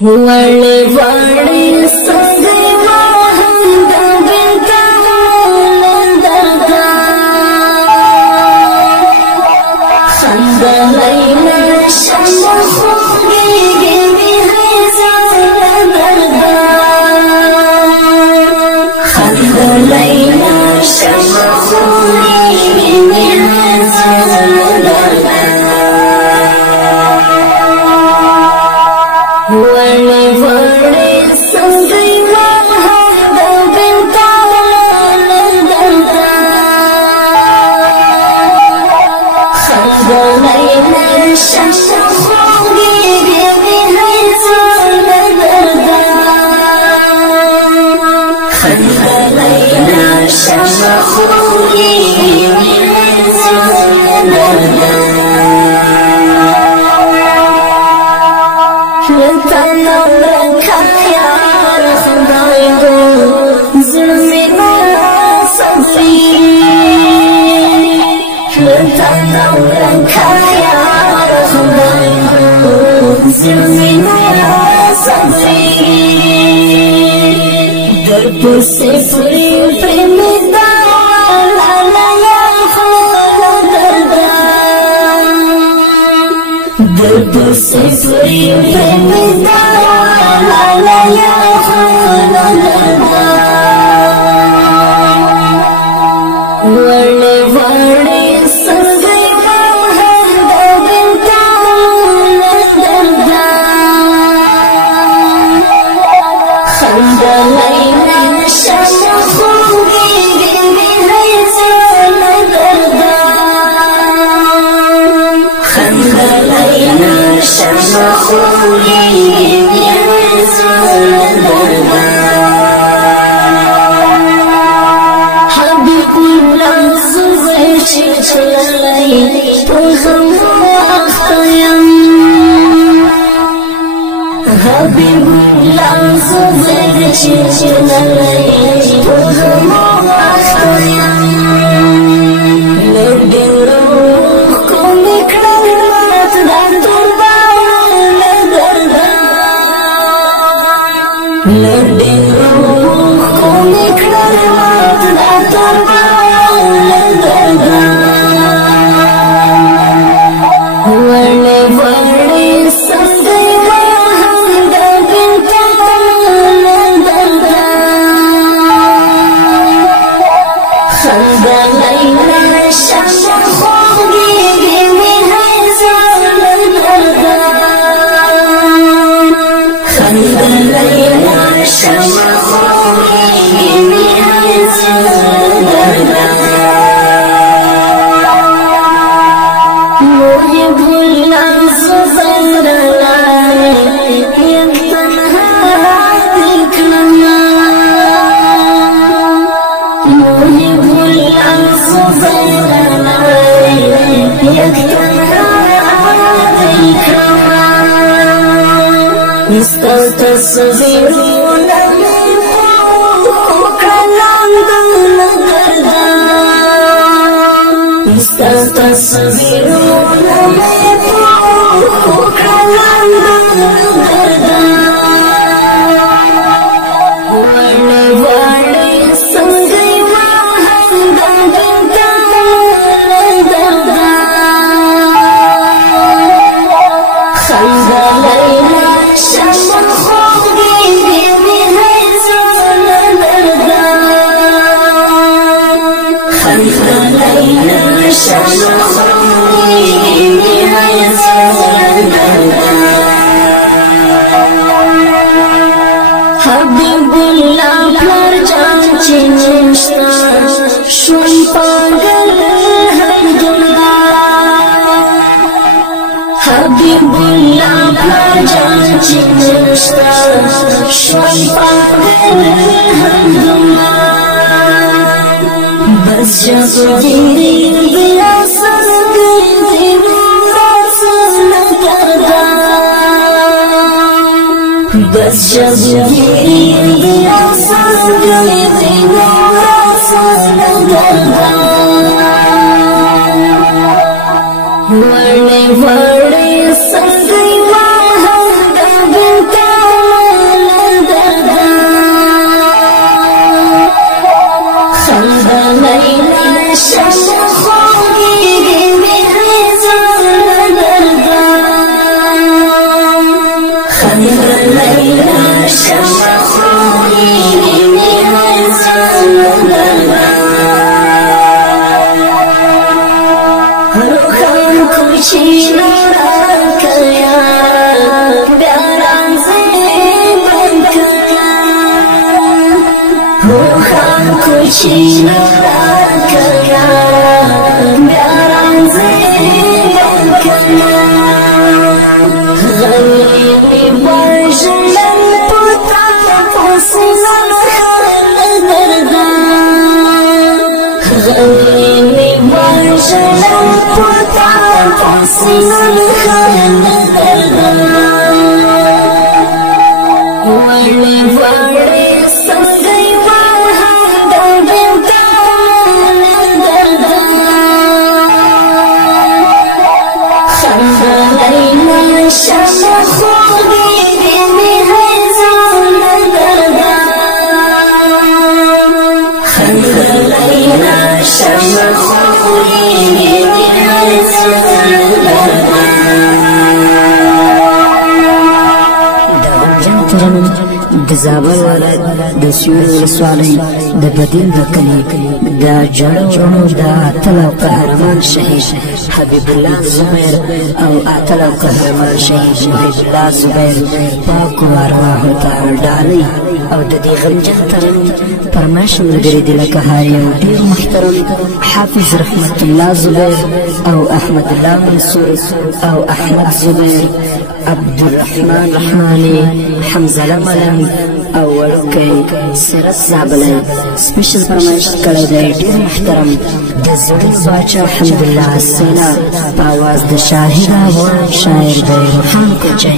وړې وړې سترګې وهم د بېلتون درده خندلی نشم خوږېږي مې هیڅ درده خندلی نشم خوږېږي مې هیڅ درده وړې وړې سترګې وهم د بېلتون درده خندلی نشم خوږېږي مې هیڅ درده خندلی نشم خوږېږي مې هیڅ درده درپسې پرې پرېمې دا لاله خوله درده درپسې پرې پرېمې دا لاله خوله درده وړې وړې سترګې وهم د بېلتون درده خندلی نشم خوږېږي مې هیڅ درده خندلی نشم خوږېږي مې هیڅ درده حبیب الله زوی چې تللی په غم اخته یم حبیب الله زوی چې تللی په غم اخته یم له ډېرو ښکلې کړل مات دا توربال درده له ډېرو ښکلې کړل مات دا توربال درده وړې وړې سترګې وهم د بېلتون درده خندلی نشم خوږېږي مې هیڅ درده خندلی نشم خوږېږي مې هیڅ درده محب الله زبیر یم تنها دې کړمه محب الله زبیر یم تنها دې کړمه ستا تصویرونه مې وکړل درده ستا تصویرونه مې وکړل درده وړې وړې سترګې وهم د بېلتون درده خندلی نشم خوږېږي مې هیڅ درده خندلی نشم خوږېږي مې هیڅ درده حبیب الله پلار جان چې نشته شوم پاگل حمدالله حبیب الله پلار جان چې نشته شوم پاگل حمدالله بس جبگیری بیا سرگیری رسول درده بس جبگیری بیا سرگیری رسول درده وړې وړې سترګې وهم د بېلتون کوچی راکیا بیاران زیبکیا روخان کوچی راکیا بیاران زیبکیا غریبی بجلن پتا پسنن خان دردان غریبی بجلن پتا پسنن خان دردان ولی ولی سنگی وحد بنتان دردان خندلینا شم خودی بینی هزان دردان خندلینا شم خودی بینی هزان دردان د زابل ولایت د سیوري ولسوالۍ د بدین د کلي د جړو د اتل او قهرمان شهید حبیب الله زبیر او اتل او قهرمان شهید محب الله زبیر پاکو ارواحو ته ډالۍ او د دې غمجن ترنم فرمایش ملګري دي لکه هر یو ډېر محترم حافظ رحمت الله زبیر او احمد الله منصور او احمد زبیر عبدالرحمن رحماني حمزه لملم او وړوکی سیرت زابلی سپیشل فرمایش کړی دی ډېر محترم د زړونو باچا حمدالله سینا په اواز د شاهد افغان شاعر دی روحان کوچی